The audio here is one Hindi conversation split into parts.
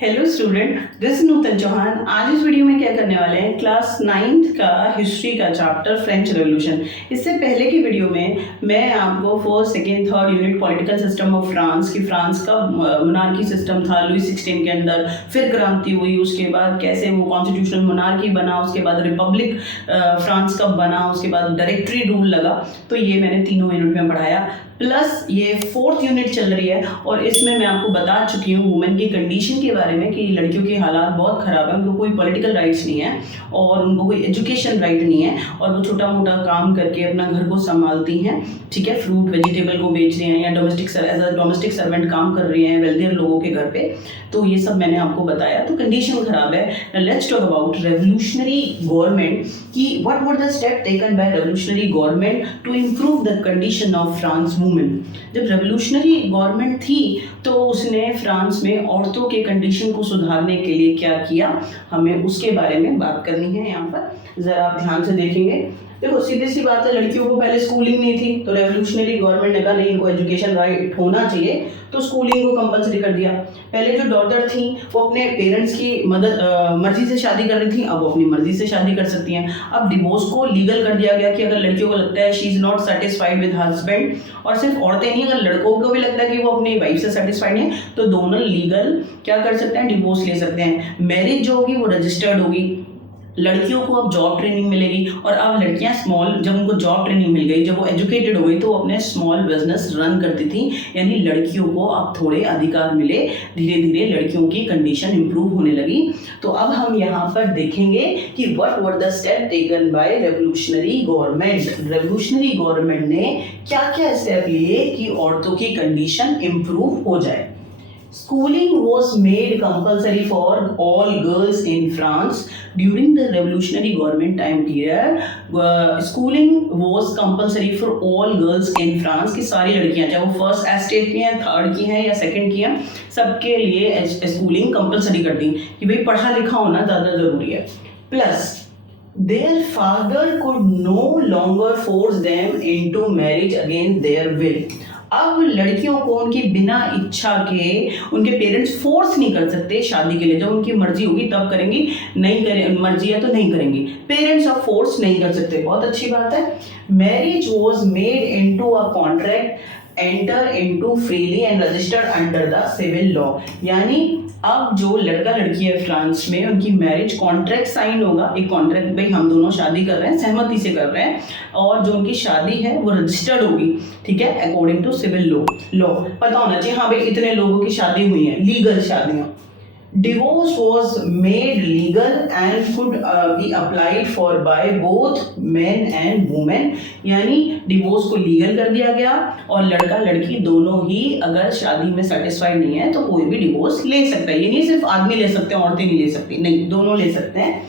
हेलो स्टूडेंट, दिस नूतन चौहान। आज इस वीडियो में क्या करने वाले हैं, क्लास 9th का हिस्ट्री का चैप्टर फ्रेंच रेवोल्यूशन। इससे पहले की वीडियो में मैं आपको first second third unit political system of France की फ्रांस का मोनार्की सिस्टम था लुई 16 के अंदर, फिर क्रांति हुई, उसके बाद कैसे वो कॉन्स्टिट्यूशनल मोनार्की बना, उसके बाद रिपब्लिक फ्रांस कब बना, उसके बाद डायरेक्टरी रूल लगा। तो ये मैंने तीनों यूनिट में पढ़ाया, प्लस ये 4th यूनिट चल रही है और इसमें मैं आपको बता चुकी हूँ वुमेन की कंडीशन के बारे में कि लड़कियों के हालात बहुत ख़राब है, उनको कोई पॉलिटिकल राइट्स नहीं है और उनको कोई एजुकेशन राइट नहीं है और वो छोटा मोटा काम करके अपना घर को संभालती हैं। ठीक है, फ्रूट वेजिटेबल को बेच रही हैं या डोमेस्टिक सर्वेंट काम कर रही हैं वेल्दियर लोगों के घर पे। तो ये सब मैंने आपको बताया। तो कंडीशन ख़राब है। Let's talk about revolutionary government कि what were the step taken by revolutionary government to improve the condition of France women. जब रेवोल्यूशनरी गवर्नमेंट थी तो उसने फ्रांस में औरतों के कंडीशन को सुधारने के लिए क्या किया, हमें उसके बारे में बात करनी है। यहाँ पर ज़रा आप ध्यान से देखेंगे। देखो, सीधी सी बात है, लड़कियों को पहले स्कूलिंग नहीं थी तो रेवोल्यूशनरी गवर्नमेंट ने कहा नहीं, इनको एजुकेशन राइट होना चाहिए, तो स्कूलिंग को कंपलसरी कर दिया। पहले जो डॉटर थी वो अपने पेरेंट्स की मर्जी से शादी कर रही थी, अब वो अपनी मर्जी से शादी कर सकती हैं। अब डिवोर्स को लीगल कर दिया गया कि अगर लड़कियों को लगता है she is not satisfied with husband, और सिर्फ औरतें नहीं, अगर लड़कों को भी लगता है कि वो अपनी वाइफ से सेटिस्फाइड नहीं है तो दोनों लीगल क्या कर सकते हैं, डिवोर्स ले सकते हैं। मैरिज जो होगी वो रजिस्टर्ड होगी। लड़कियों को अब जॉब ट्रेनिंग मिलेगी और अब लड़कियां जब उनको जॉब ट्रेनिंग मिल गई, जब वो एजुकेटेड हो गई तो वो अपने स्मॉल बिजनेस रन करती थी। यानी लड़कियों को अब थोड़े अधिकार मिले, धीरे धीरे लड़कियों की कंडीशन इंप्रूव होने लगी। तो अब हम यहाँ पर देखेंगे कि what were the step taken by revolutionary government. Revolutionary government ने क्या क्या स्टेप लिए कि औरतों की कंडीशन इंप्रूव हो जाए। Schooling was made compulsory for all girls in France during the revolutionary government time period. Schooling was compulsory for all girls in France कि सारी लड़कियां, चाहे वो फर्स्ट एस्टेट की हैं, थर्ड की हैं या सेकंड की हैं, सबके लिए स्कूलिंग कंपलसरी कर दी कि भाई पढ़ा लिखा होना ज़्यादा ज़रूरी है। Plus their father could no longer force them into marriage against their will. अब लड़कियों को उनकी बिना इच्छा के उनके पेरेंट्स फोर्स नहीं कर सकते शादी के लिए। जब उनकी मर्जी होगी तब करेंगी, नहीं करें मर्जी है तो नहीं करेंगी। पेरेंट्स अब फोर्स नहीं कर सकते, बहुत अच्छी बात है। Marriage was made into a contract enter into freely and registered under the civil law. यानी अब जो लड़का लड़की है फ्रांस में, उनकी मैरिज कॉन्ट्रैक्ट साइन होगा। एक कॉन्ट्रैक्ट, भाई हम दोनों शादी कर रहे हैं, सहमति से कर रहे हैं, और जो उनकी शादी है वो रजिस्टर्ड होगी। ठीक है, अकॉर्डिंग टू सिविल लॉ पता होना चाहिए, हाँ भाई इतने लोगों की शादी हुई है, लीगल शादियां। Divorce was made legal and could be applied for by both men and women. यानी डिवोर्स को लीगल कर दिया गया और लड़का लड़की दोनों ही अगर शादी में सेटिस्फाइड नहीं है तो कोई भी डिवोर्स ले सकता है। ये नहीं सिर्फ आदमी ले सकते हैं, औरतें नहीं ले सकती, नहीं, दोनों ले सकते हैं।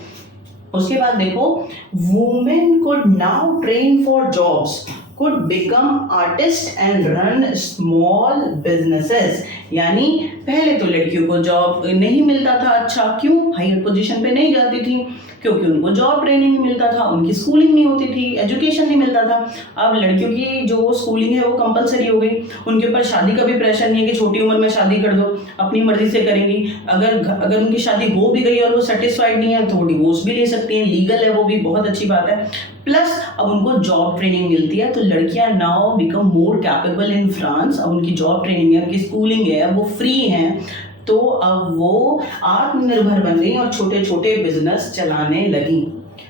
उसके बाद देखो, women could now train for jobs, could become artist and run small businesses। यानी पहले तो लड़कियों को जॉब नहीं मिलता था। अच्छा, क्यों? हायर पोजीशन पे नहीं जाती थी क्योंकि उनको जॉब ट्रेनिंग नहीं मिलता था, उनकी स्कूलिंग नहीं होती थी, एजुकेशन नहीं मिलता था। अब लड़कियों की जो स्कूलिंग है वो कंपलसरी हो गई, उनके ऊपर शादी का भी प्रेशर नहीं है कि छोटी उम्र में शादी कर दो, अपनी मर्जी से करेंगी। अगर उनकी शादी हो भी गई और वो सेटिस्फाइड नहीं है तो वो डिवोर्स भी ले सकती हैं, लीगल है, वो भी बहुत अच्छी बात है। प्लस अब उनको जॉब ट्रेनिंग मिलती है तो लड़कियां now become more capable in France. अब उनकी जॉब ट्रेनिंग है, उनकी स्कूलिंग है, अब वो फ्री हैं, तो अब वो आत्मनिर्भर बन गई और छोटे छोटे बिजनेस चलाने लगी।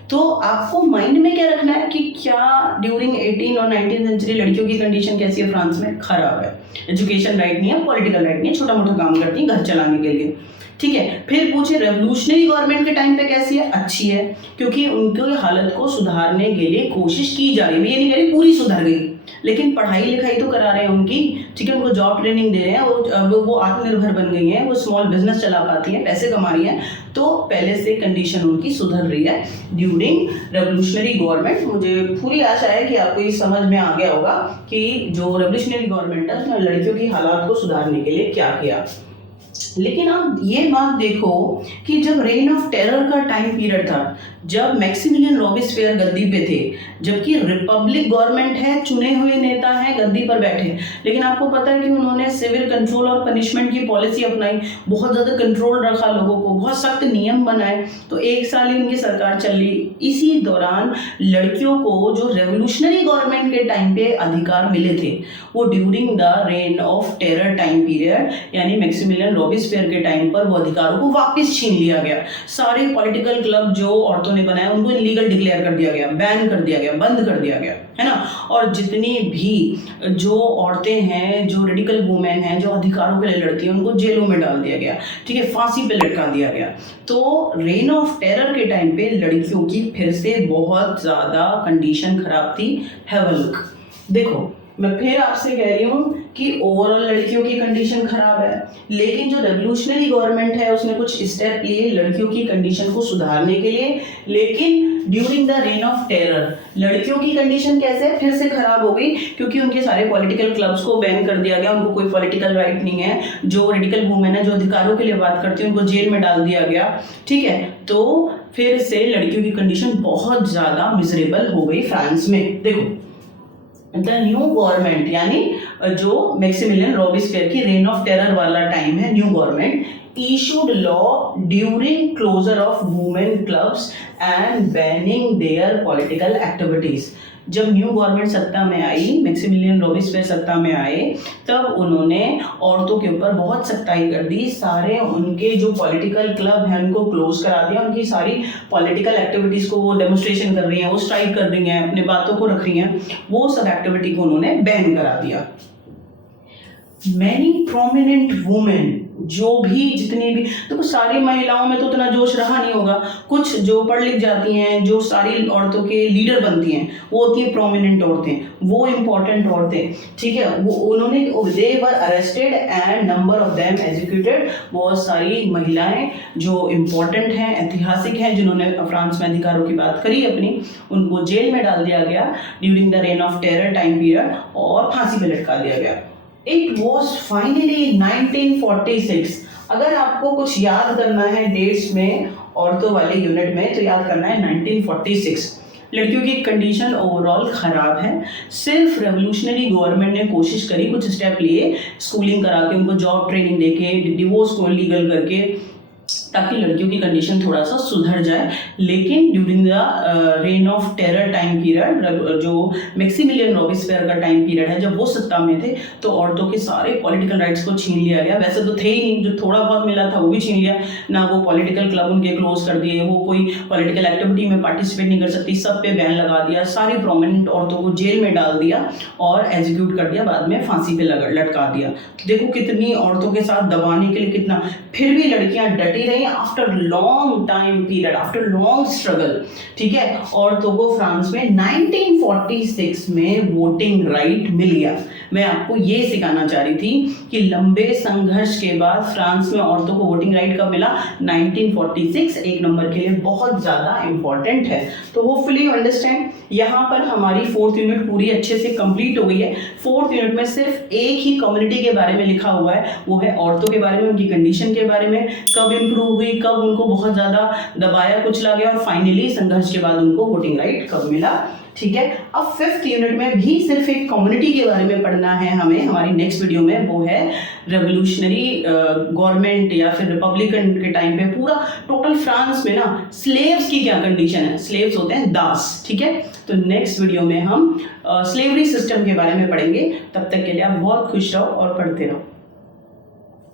तो आपको माइंड में क्या रखना है कि क्या ड्यूरिंग 18 और 19 सेंचुरी लड़कियों की कंडीशन कैसी है फ्रांस में? खराब है, एजुकेशन राइट नहीं है, पॉलिटिकल राइट नहीं है, छोटा मोटा काम करती हैं घर चलाने के लिए। ठीक है, फिर पूछे रेवोल्यूशनरी गवर्नमेंट के टाइम पे कैसी है? अच्छी है, क्योंकि उनकी हालत को सुधारने के लिए कोशिश की जा रही है। ये नहीं कह रही पूरी सुधर गई, लेकिन पढ़ाई लिखाई तो करा रहे हैं उनकी। ठीक है, उनको जॉब ट्रेनिंग दे रहे हैं, वो आत्मनिर्भर बन गई हैं, वो स्मॉल बिजनेस चला पाती हैं, पैसे कमा रही हैं, तो पहले से कंडीशन उनकी सुधर रही है ड्यूरिंग रेवोल्यूशनरी गवर्नमेंट। मुझे पूरी आशा है कि आपको ये समझ में आ गया होगा कि जो रेवोल्यूशनरी गवर्नमेंट है उसने लड़कियों की हालात को सुधारने के लिए क्या किया। लेकिन आप ये बात देखो कि जब रेन ऑफ टेरर का टाइम पीरियड था जब मैक्सिमिलियन रॉबिस्फेयर गद्दी पे थे, जबकि रिपब्लिक गवर्नमेंट है, चुने हुए नेता हैं, गद्दी पर बैठे, लेकिन आपको पता है कि उन्होंने सिविल कंट्रोल और पनिशमेंट की पॉलिसी अपनाई, बहुत ज़्यादा कंट्रोल रखा लोगों को, बहुत सख्त नियम बनाए, तो 1 साल ही उनकी सरकार चली। इसी दौरान लड़कियों को जो रेवोल्यूशनरी गवर्नमेंट के टाइम पे अधिकार मिले थे, वो during the rain of terror time period यानी मैक्सिमिलियन रॉबिस्फेयर के टाइम पर वो अधिकारों को वापस छीन लिया गया। सारे पॉलिटिकल क्लब जो औरतों ने बनाए उनको इलीगल डिक्लेयर कर दिया गया, बैन कर दिया गया, बंद कर दिया गया, है ना। और जितनी भी जो औरतें हैं, जो रेडिकल वुमेन हैं, जो अधिकारों के लिए लड़ती हैं, उनको जेलों में डाल दिया गया, ठीक है, फांसी पे लटका दिया गया। तो रेन ऑफ टेरर के टाइम पे लड़कियों की फिर से बहुत ज़्यादा कंडीशन खराब थी। Have a look. देखो, मैं फिर आपसे कह रही हूँ कि ओवरऑल लड़कियों की कंडीशन खराब है, लेकिन जो रेवोल्यूशनरी गवर्नमेंट है उसने कुछ स्टेप लिए लड़कियों की कंडीशन को सुधारने के लिए, लेकिन during the rain of terror लड़कियों की कंडीशन कैसे फिर से खराब हो गई, क्योंकि उनके सारे पॉलिटिकल क्लब्स को बैन कर दिया गया, उनको कोई पॉलिटिकल राइट नहीं है, जो रेडिकल वुमेन है, जो अधिकारों के लिए बात करती है, उनको जेल में डाल दिया गया, ठीक है। तो फिर से लड़कियों की कंडीशन बहुत ज़्यादा मिजरेबल हो गई फ्रांस में। देखो, द न्यू गवर्नमेंट यानी जो मैक्सिमिलियन रॉबिस्फेयर की रेन ऑफ टेरर वाला टाइम है, new government issued law during closure of women clubs and banning their political activities। जब न्यू गवर्नमेंट सत्ता में आई, मैक्सिमिलियन रॉबिस्फेयर सत्ता में आए, तब उन्होंने औरतों के ऊपर बहुत सख्ताई कर दी, सारे उनके जो पॉलिटिकल क्लब हैं उनको क्लोज करा दिया, उनकी सारी पॉलिटिकल एक्टिविटीज़ को, वो डेमोस्ट्रेशन कर रही हैं, वो स्ट्राइक कर रही हैं, अपने बातों को रख रही हैं, वो सब एक्टिविटी को उन्होंने बैन करा दिया। मैनी प्रोमिनेंट वुमेन, जो भी जितनी भी, देखो सारी महिलाओं में तो उतना जोश रहा नहीं होगा, कुछ जो पढ़ लिख जाती हैं, जो सारी औरतों के लीडर बनती हैं, वो होती हैं प्रोमिनेंट औरतें, वो इम्पॉर्टेंट औरतें, ठीक है। वो उन्होंने they were arrested and number of them executed. बहुत सारी महिलाएं जो इम्पॉर्टेंट हैं, ऐतिहासिक हैं, जिन्होंने फ्रांस में अधिकारों की बात करी अपनी, उनको जेल में डाल दिया गया during the rain of terror time period और फांसी पे लटका दिया गया। It was finally 1946। अगर आपको कुछ याद करना है डेट्स में औरतों वाले यूनिट में, तो याद करना है 1946। लड़कियों की कंडीशन ओवरऑल ख़राब है। सिर्फ रेवोल्यूशनरी गवर्नमेंट ने कोशिश करी, कुछ स्टेप लिए, स्कूलिंग करा के, उनको जॉब ट्रेनिंग देके, डिवोर्स को लीगल करके, ताकि लड़कियों की कंडीशन थोड़ा सा सुधर जाए। लेकिन during the rain of terror time period, जो मैक्सिमिलियन रॉबिस्फेयर का टाइम पीरियड है, जब वो सत्ता में थे, तो औरतों के सारे पॉलिटिकल राइट्स को छीन लिया गया। वैसे तो थे ही नहीं, जो थोड़ा बहुत मिला था वो भी छीन लिया ना, वो पॉलिटिकल क्लब उनके क्लोज कर दिए, वो कोई पॉलिटिकल एक्टिविटी में पार्टिसिपेट नहीं कर सकती, सब पे बैन लगा दिया, सारी प्रोमिनेंट औरतों को जेल में डाल दिया और एग्जीक्यूट कर दिया, बाद में फांसी पे लटका दिया। देखो कितनी औरतों के साथ दबाने के लिए कितना, फिर भी लड़कियां डटी रही after long time period, after long struggle, ठीक है। औरतों को फ्रांस में 1946 में वोटिंग राइट मिल गया। मैं आपको ये सिखाना चाह रही थी कि लंबे संघर्ष के बाद फ्रांस में औरतों को वोटिंग राइट कब मिला, 1946। एक नंबर के लिए बहुत ज़्यादा इंपॉर्टेंट है। तो होपफुली यू अंडरस्टैंड। यहाँ पर हमारी 4th यूनिट पूरी अच्छे से कंप्लीट हो गई है। 4th यूनिट में सिर्फ एक ही कम्युनिटी के बारे में लिखा हुआ है, वो है औरतों के बारे में, उनकी कंडीशन के बारे में, कब इम्प्रूव हुई, कब उनको बहुत ज़्यादा दबाया कुचला गया, और फाइनली संघर्ष के बाद उनको वोटिंग राइट कब मिला, ठीक है। अब 5th यूनिट में भी सिर्फ एक कम्युनिटी के बारे में पढ़ना है हमें। हमारी नेक्स्ट वीडियो में वो है रेवोल्यूशनरी गवर्नमेंट या फिर रिपब्लिकन के टाइम पे पूरा टोटल फ्रांस में ना स्लेव्स की क्या कंडीशन है। स्लेव्स होते हैं दास, ठीक है। तो नेक्स्ट वीडियो में हम स्लेवरी सिस्टम के बारे में पढ़ेंगे। तब तक के लिए आप बहुत खुश रहो और पढ़ते रहो।